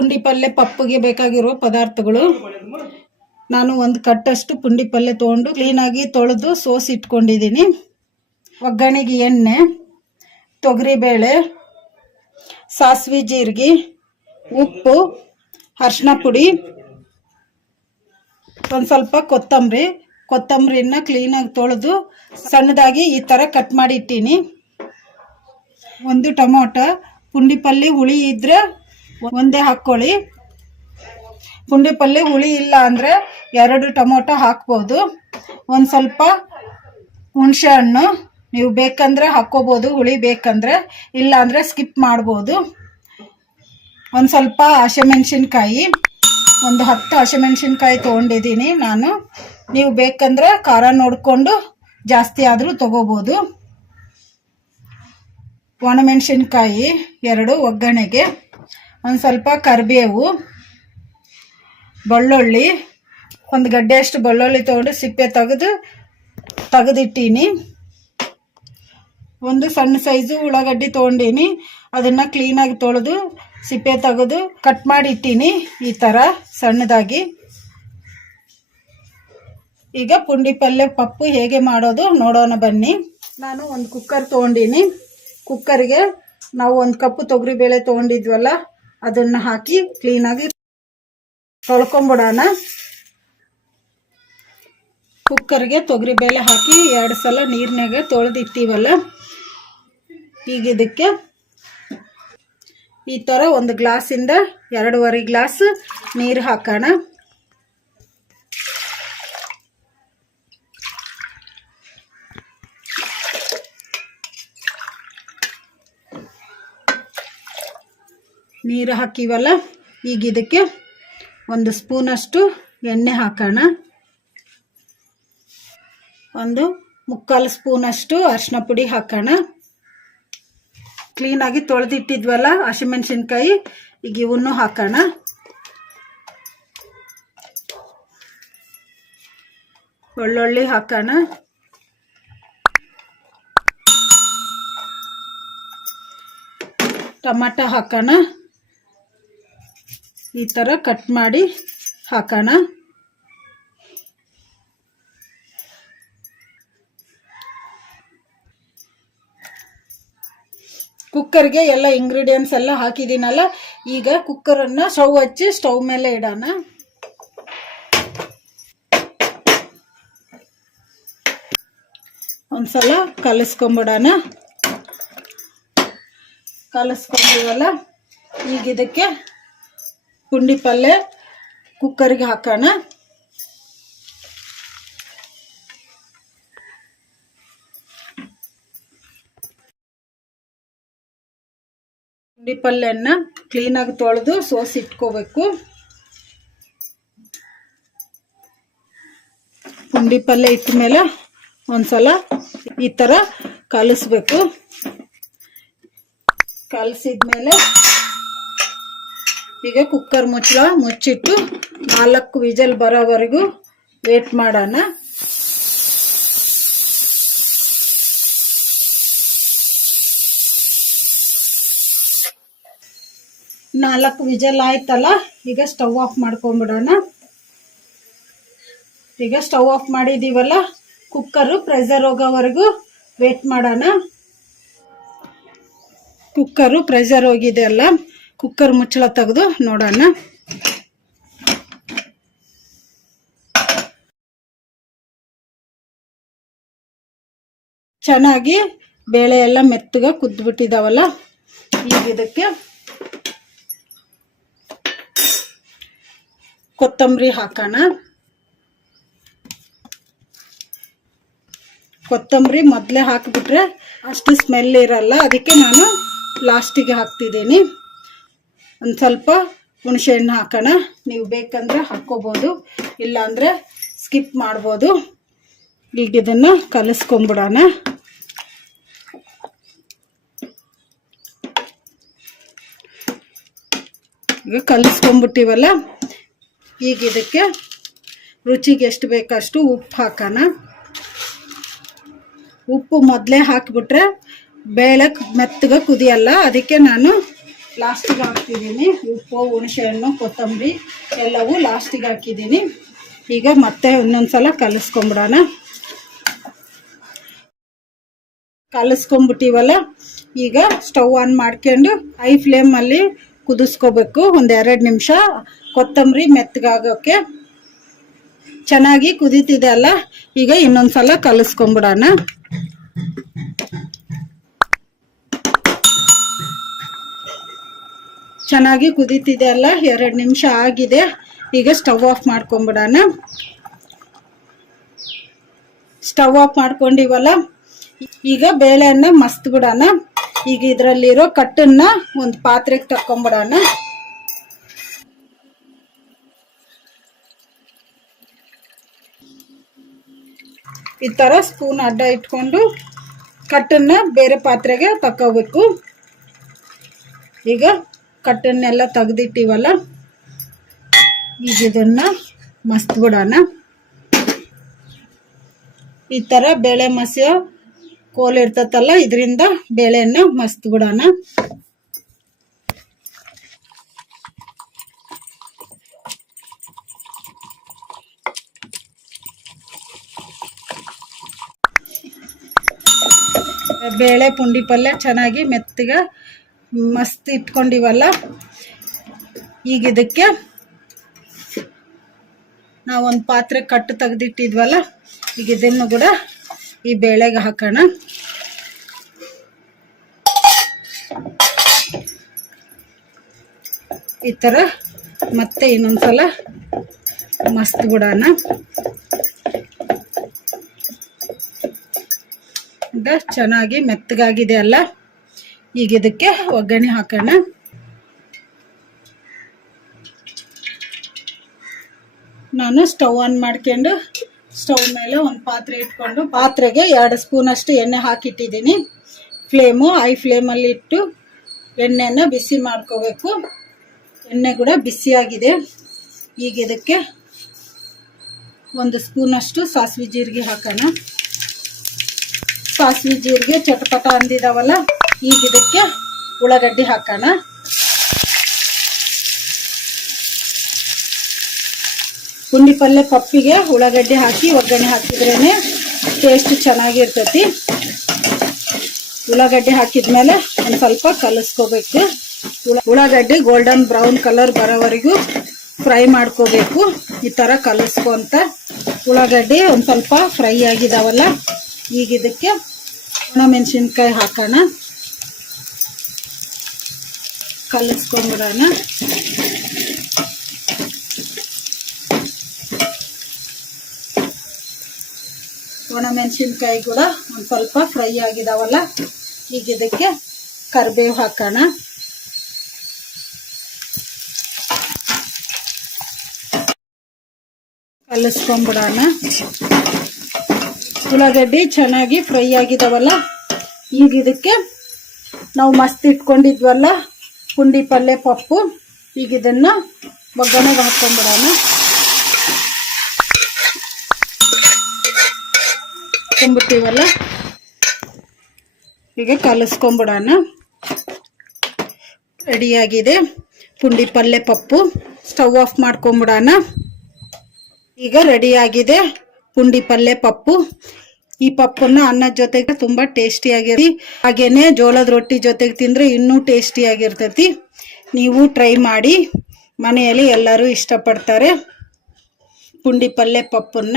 ಪುಂಡಿ ಪಲ್ಯ ಪಪ್ಪಗೆ ಬೇಕಾಗಿರೋ ಪದಾರ್ಥಗಳು ನಾನು ಒಂದು ಕಟ್ಟಷ್ಟು ಪುಂಡಿ ಪಲ್ಯ ತೊಗೊಂಡು ಕ್ಲೀನಾಗಿ ತೊಳೆದು ಸೋಸ್ ಇಟ್ಕೊಂಡಿದ್ದೀನಿ ಒಗ್ಗರಣೆಗೆ ಎಣ್ಣೆ ತೊಗರಿಬೇಳೆ ಸಾಸಿವೆ ಜೀರಿಗೆ ಉಪ್ಪು ಅರ್ಶಿನ ಪುಡಿ ಒಂದು ಸ್ವಲ್ಪ ಕೊತ್ತಂಬರಿ ಕೊತ್ತಂಬರಿನ ಕ್ಲೀನಾಗಿ ತೊಳೆದು ಸಣ್ಣದಾಗಿ ಈ ಥರ ಕಟ್ ಮಾಡಿಟ್ಟೀನಿ ಒಂದು ಟೊಮೊಟೊ ಪುಂಡಿ ಪಲ್ಯ ಹುಳಿ ಇದ್ರೆ ಒಂದೇ ಹಾಕ್ಕೊಳ್ಳಿ ಪುಂಡಿ ಪಲ್ಯ ಹುಳಿ ಇಲ್ಲ ಅಂದರೆ ಎರಡು ಟೊಮೊಟೊ ಹಾಕ್ಬೋದು ಒಂದು ಸ್ವಲ್ಪ ಹುಣಸೆ ಹಣ್ಣು ನೀವು ಬೇಕಂದರೆ ಹಾಕ್ಕೋಬೋದು ಹುಳಿ ಬೇಕಂದರೆ ಇಲ್ಲ ಸ್ಕಿಪ್ ಮಾಡ್ಬೋದು ಒಂದು ಸ್ವಲ್ಪ ಹಸಿಮೆಣ್ಸಿನ್ಕಾಯಿ ಒಂದು ಹತ್ತು ಹಸಿಮೆಣ್ಸಿನ್ಕಾಯಿ ತೊಗೊಂಡಿದ್ದೀನಿ ನಾನು ನೀವು ಬೇಕಂದರೆ ಖಾರ ನೋಡಿಕೊಂಡು ಜಾಸ್ತಿ ಆದರೂ ತೊಗೋಬೋದು ಒಣಮೆಣ್ಸಿನ್ಕಾಯಿ ಎರಡು ಒಗ್ಗರಣೆಗೆ ಒಂದು ಸ್ವಲ್ಪ ಕರಿಬೇವು ಬೆಳ್ಳುಳ್ಳಿ ಒಂದು ಗಡ್ಡೆಯಷ್ಟು ಬೆಳ್ಳುಳ್ಳಿ ತೊಗೊಂಡು ಸಿಪ್ಪೆ ತೆಗೆದು ತೆಗೆದಿಟ್ಟೀನಿ ಒಂದು ಸಣ್ಣ ಸೈಜು ಉಳ್ಳಾಗಡ್ಡಿ ತೊಗೊಂಡೀನಿ ಅದನ್ನು ಕ್ಲೀನಾಗಿ ತೊಳೆದು ಸಿಪ್ಪೆ ತೆಗೆದು ಕಟ್ ಮಾಡಿಟ್ಟೀನಿ ಈ ಥರ ಸಣ್ಣದಾಗಿ ಈಗ ಪುಂಡಿ ಪಲ್ಯ ಪಪ್ಪು ಹೇಗೆ ಮಾಡೋದು ನೋಡೋಣ ಬನ್ನಿ ನಾನು ಒಂದು ಕುಕ್ಕರ್ ತೊಗೊಂಡೀನಿ ಕುಕ್ಕರ್ಗೆ ನಾವು ಒಂದು ಕಪ್ಪು ತೊಗರಿಬೇಳೆ ತೊಗೊಂಡಿದ್ವಲ್ಲ ಅದನ್ನು ಹಾಕಿ ಕ್ಲೀನಾಗಿ ತೊಳ್ಕೊಂಬಿಡೋಣ ಕುಕ್ಕರ್ಗೆ ತೊಗರಿಬೇಳೆ ಹಾಕಿ ಎರಡು ಸಲ ನೀರಿನಾಗೆ ತೊಳೆದಿತ್ತೀವಲ್ಲ ಈಗ ಇದಕ್ಕೆ ಈ ಥರ ಒಂದು ಗ್ಲಾಸಿಂದ ಎರಡೂವರೆ ಗ್ಲಾಸ್ ನೀರು ಹಾಕೋಣ ನೀರು ಹಾಕಿವಲ್ಲ ಈಗ ಇದಕ್ಕೆ ಒಂದು ಸ್ಪೂನಷ್ಟು ಎಣ್ಣೆ ಹಾಕೋಣ ಒಂದು ಮುಕ್ಕಾಲು ಸ್ಪೂನಷ್ಟು ಅರಿಶಿನ ಪುಡಿ ಹಾಕೋಣ ಕ್ಲೀನಾಗಿ ತೊಳೆದಿಟ್ಟಿದ್ವಲ್ಲ ಹಸಿಮೆಣಸಿನ್ಕಾಯಿ ಈಗ ಇವನ್ನು ಹಾಕೋಣ ಒಳ್ಳೊಳ್ಳಿ ಹಾಕೋಣ ಟೊಮಾಟೊ ಹಾಕೋಣ ಈ ಥರ ಕಟ್ ಮಾಡಿ ಹಾಕೋಣ ಕುಕ್ಕರ್ಗೆ ಎಲ್ಲ ಇಂಗ್ರೀಡಿಯೆಂಟ್ಸ್ ಎಲ್ಲ ಹಾಕಿದ್ದೀನಲ್ಲ ಈಗ ಕುಕ್ಕರನ್ನು ಸ್ಟವ್ ಹಚ್ಚಿ ಸ್ಟವ್ ಮೇಲೆ ಇಡೋಣ ಒಂದ್ಸಲ ಕಲಿಸ್ಕೊಂಬಿಡೋಣ ಕಲಿಸ್ಕೊಂಡಿವಲ್ಲ ಈಗ ಇದಕ್ಕೆ ಪುಂಡಿ ಪಲ್ಯ ಕುಕ್ಕರ್ಗೆ ಹಾಕೋಣ ಪುಂಡಿ ಪಲ್ಯನ ಕ್ಲೀನಾಗಿ ತೊಳೆದು ಸೋಸಿ ಇಟ್ಕೋಬೇಕು ಪುಂಡಿ ಪಲ್ಯ ಇಟ್ಟ ಮೇಲೆ ಒಂದ್ಸಲ ಈ ಥರ ಕಲಿಸ್ಬೇಕು ಕಲಸಿದ ಮೇಲೆ ಈಗ ಕುಕ್ಕರ್ ಮುಚ್ಚಳ ಮುಚ್ಚಿಟ್ಟು ನಾಲ್ಕು ವಿಜಲ್ ಬರೋವರೆಗೂ ವೇಟ್ ಮಾಡೋಣ ನಾಲ್ಕು ವಿಜಲ್ ಆಯ್ತಲ್ಲ ಈಗ ಸ್ಟವ್ ಆಫ್ ಮಾಡ್ಕೊಂಡ್ಬಿಡೋಣ ಈಗ ಸ್ಟವ್ ಆಫ್ ಮಾಡಿದ್ದೀವಲ್ಲ ಕುಕ್ಕರು ಪ್ರೆಸರ್ ಹೋಗೋವರೆಗೂ ವೇಟ್ ಮಾಡೋಣ ಕುಕ್ಕರು ಪ್ರೆಸರ್ ಹೋಗಿದೆ ಅಲ್ಲ ಕುಕ್ಕರ್ ಮುಚ್ಚಳ ತೆಗೆದು ನೋಡೋಣ ಚೆನ್ನಾಗಿ ಬೇಳೆ ಎಲ್ಲ ಮೆತ್ತಗ ಕುದ್ಬಿಟ್ಟಿದಾವಲ್ಲ ಈಗ ಇದಕ್ಕೆ ಕೊತ್ತಂಬರಿ ಹಾಕೋಣ ಕೊತ್ತಂಬರಿ ಮೊದಲೇ ಹಾಕಿಬಿಟ್ರೆ ಅಷ್ಟು ಸ್ಮೆಲ್ ಇರಲ್ಲ ಅದಕ್ಕೆ ನಾನು ಲಾಸ್ಟಿಗೆ ಹಾಕ್ತಿದ್ದೀನಿ ಒಂದು ಸ್ವಲ್ಪ ಹುಣಸೆಹಣ್ಣು ಹಾಕೋಣ ನೀವು ಬೇಕಂದರೆ ಹಾಕ್ಕೋಬೋದು ಇಲ್ಲಾಂದರೆ ಸ್ಕಿಪ್ ಮಾಡ್ಬೋದು ಈಗ ಇದನ್ನು ಕಲಿಸ್ಕೊಂಬಿಡೋಣ ಈಗ ಕಲಿಸ್ಕೊಂಬಿಟ್ಟಿವಲ್ಲ ಈಗ ಇದಕ್ಕೆ ರುಚಿಗೆ ಎಷ್ಟು ಬೇಕಷ್ಟು ಉಪ್ಪು ಹಾಕೋಣ ಉಪ್ಪು ಮೊದಲೇ ಹಾಕಿಬಿಟ್ರೆ ಬೇಳೆ ಮೆತ್ತಗೆ ಕುದಿಯಲ್ಲ ಅದಕ್ಕೆ ನಾನು ಲಾಸ್ಟಿಗೆ ಹಾಕ್ತಿದ್ದೀನಿ ಉಪ್ಪು ಹುಣಸೆಹಣ್ಣು ಕೊತ್ತಂಬರಿ ಎಲ್ಲವೂ ಲಾಸ್ಟಿಗೆ ಹಾಕಿದ್ದೀನಿ ಈಗ ಮತ್ತೆ ಇನ್ನೊಂದು ಸಲ ಕಲಿಸ್ಕೊಂಬಿಡೋಣ ಕಲಿಸ್ಕೊಂಬಿಟ್ಟಿವಲ್ಲ ಈಗ ಸ್ಟವ್ ಆನ್ ಮಾಡ್ಕೊಂಡು ಹೈ ಫ್ಲೇಮಲ್ಲಿ ಕುದಿಸ್ಕೋಬೇಕು ಒಂದ್ ಎರಡು ನಿಮಿಷ ಕೊತ್ತಂಬರಿ ಮೆತ್ತಗಾಗೋಕ್ಕೆ ಚೆನ್ನಾಗಿ ಕುದೀತಿದೆ ಅಲ್ಲ ಈಗ ಇನ್ನೊಂದು ಸಲ ಕಲಿಸ್ಕೊಂಬಿಡೋಣ ಚೆನ್ನಾಗಿ ಕುದೀತಿದೆ ಅಲ್ಲ ಎರಡು ನಿಮಿಷ ಆಗಿದೆ ಈಗ ಸ್ಟವ್ ಆಫ್ ಮಾಡ್ಕೊಂಬಿಡೋಣ ಸ್ಟವ್ ಆಫ್ ಮಾಡ್ಕೊಂಡಿವಲ್ಲ ಈಗ ಬೇಳೆಯನ್ನ ಮಸ್ತ್ ಬಿಡೋಣ ಈಗ ಇದರಲ್ಲಿರೋ ಕಟ್ಟನ್ನು ಒಂದು ಪಾತ್ರೆಗೆ ತಕ್ಕೊಂಬಿಡೋಣ ಈ ಥರ ಸ್ಪೂನ್ ಅಡ್ಡ ಇಟ್ಕೊಂಡು ಕಟ್ಟನ್ನು ಬೇರೆ ಪಾತ್ರೆಗೆ ತಕ್ಕೋಬೇಕು ಈಗ ಕಟ್ಟನ್ನೆಲ್ಲ ತೆಗೆದಿಟ್ಟಿವಲ್ಲ ಈಗ ಇದನ್ನು ಮಸ್ತ್ ಈ ತರ ಬೇಳೆ ಮಸ್ಯ ಕೋಲ್ ಇರ್ತತಲ್ಲ ಇದರಿಂದ ಬೇಳೆಯನ್ನ ಮಸ್ತ್ ಬಿಡೋಣ ಬೇಳೆ ಪುಂಡಿ ಪಲ್ಯ ಚೆನ್ನಾಗಿ ಮೆತ್ತಗೆ ಮಸ್ತ್ ಇಟ್ಕೊಂಡಿವಲ್ಲ ಈಗ ಇದಕ್ಕೆ ನಾವೊಂದು ಪಾತ್ರೆ ಕಟ್ಟು ತೆಗೆದಿಟ್ಟಿದ್ವಲ್ಲ ಈಗ ಇದನ್ನು ಕೂಡ ಈ ಬೇಳೆಗೆ ಹಾಕೋಣ ಈ ಥರ ಮತ್ತೆ ಇನ್ನೊಂದ್ಸಲ ಮಸ್ತ್ ಬಿಡೋಣ ಚೆನ್ನಾಗಿ ಮೆತ್ತಗಾಗಿದೆ ಅಲ್ಲ ಈಗ ಇದಕ್ಕೆ ಒಗ್ಗರಣೆ ಹಾಕೋಣ ನಾನು ಸ್ಟವ್ ಆನ್ ಮಾಡ್ಕೊಂಡು ಸ್ಟವ್ ಮೇಲೆ ಒಂದು ಪಾತ್ರೆ ಇಟ್ಕೊಂಡು ಪಾತ್ರೆಗೆ ಎರಡು ಸ್ಪೂನಷ್ಟು ಎಣ್ಣೆ ಹಾಕಿಟ್ಟಿದ್ದೀನಿ ಫ್ಲೇಮು ಐ ಫ್ಲೇಮಲ್ಲಿ ಇಟ್ಟು ಎಣ್ಣೆನ ಬಿಸಿ ಮಾಡ್ಕೋಬೇಕು ಎಣ್ಣೆ ಕೂಡ ಬಿಸಿಯಾಗಿದೆ ಈಗ ಇದಕ್ಕೆ ಒಂದು ಸ್ಪೂನಷ್ಟು ಸಾಸಿವೆ ಜೀರಿಗೆ ಹಾಕೋಣ ಸಾಸಿವೆ ಜೀರಿಗೆ ಚಟಪಟ ಅಂದಿದ್ದಾವಲ್ಲ ಈಗ ಇದಕ್ಕೆ ಉಳ್ಳಾಗಡ್ಡಿ ಹಾಕೋಣ ಪುಂಡಿ ಪಲ್ಯ ಪಪ್ಪಿಗೆ ಉಳ್ಳಾಗಡ್ಡಿ ಹಾಕಿ ಒಗ್ಗರಣೆ ಹಾಕಿದ್ರೇ ಟೇಸ್ಟ್ ಚೆನ್ನಾಗಿರ್ತೈತಿ ಉಳ್ಳಾಗಡ್ಡಿ ಹಾಕಿದ್ಮೇಲೆ ಒಂದು ಸ್ವಲ್ಪ ಕಲಸ್ಕೋಬೇಕು ಉಳ್ಳಾಗಡ್ಡಿ ಗೋಲ್ಡನ್ ಬ್ರೌನ್ ಕಲರ್ ಬರೋವರೆಗೂ ಫ್ರೈ ಮಾಡ್ಕೋಬೇಕು ಈ ಥರ ಕಲಸ್ಕೊಂತ ಉಳ್ಳಾಗಡ್ಡಿ ಒಂದು ಸ್ವಲ್ಪ ಫ್ರೈ ಆಗಿದಾವಲ್ಲ ಈಗ ಇದಕ್ಕೆ ಒಣ ಮೆಣಸಿನ್ಕಾಯಿ ಹಾಕೋಣ ಕಲಿಸ್ಕೊಂಡ್ಬಿಡೋಣ ಒಣಮೆಣಸಿನ್ಕಾಯಿ ಕೂಡ ಒಂದು ಸ್ವಲ್ಪ ಫ್ರೈ ಆಗಿದಾವಲ್ಲ ಈಗ ಇದಕ್ಕೆ ಕರಿಬೇವು ಹಾಕೋಣ ಕಲಿಸ್ಕೊಂಡ್ಬಿಡೋಣ ಉಳ್ಳಾಗಡ್ಡಿ ಚೆನ್ನಾಗಿ ಫ್ರೈ ಆಗಿದಾವಲ್ಲ ಈಗ ಇದಕ್ಕೆ ನಾವು ಮಸ್ತ್ ಇಟ್ಕೊಂಡಿದ್ವಲ್ಲ ಪುಂಡಿ ಪಲ್ಯ ಪಪ್ಪು ಈಗ ಇದನ್ನು ಒಗ್ಗರಣೆಗೆ ಹಾಕ್ಕೊಂಡ್ಬಿಡೋಣ ತುಂಬಿರ್ತೀವಲ್ಲ ಈಗ ಕಲಿಸ್ಕೊಂಬಿಡೋಣ ರೆಡಿಯಾಗಿದೆ ಪುಂಡಿ ಪಲ್ಯ ಪಪ್ಪು ಸ್ಟವ್ ಆಫ್ ಮಾಡ್ಕೊಂಬಿಡೋಣ ಈಗ ರೆಡಿಯಾಗಿದೆ ಪುಂಡಿ ಪಲ್ಯ ಪಪ್ಪು ಈ ಪಪ್ಪನ್ನ ಅನ್ನದ ಜೊತೆಗೆ ತುಂಬಾ ಆಗಿರ್ತಿ ಹಾಗೇನೆ ಜೋಳದ ರೊಟ್ಟಿ ಜೊತೆಗೆ ತಿಂದ್ರೆ ಇನ್ನೂ ಆಗಿರ್ತೈತಿ ನೀವು ಟ್ರೈ ಮಾಡಿ ಮನೆಯಲ್ಲಿ ಎಲ್ಲರೂ ಇಷ್ಟಪಡ್ತಾರೆ ಪುಂಡಿ ಪಲ್ಯ ಪಪ್ಪನ್ನ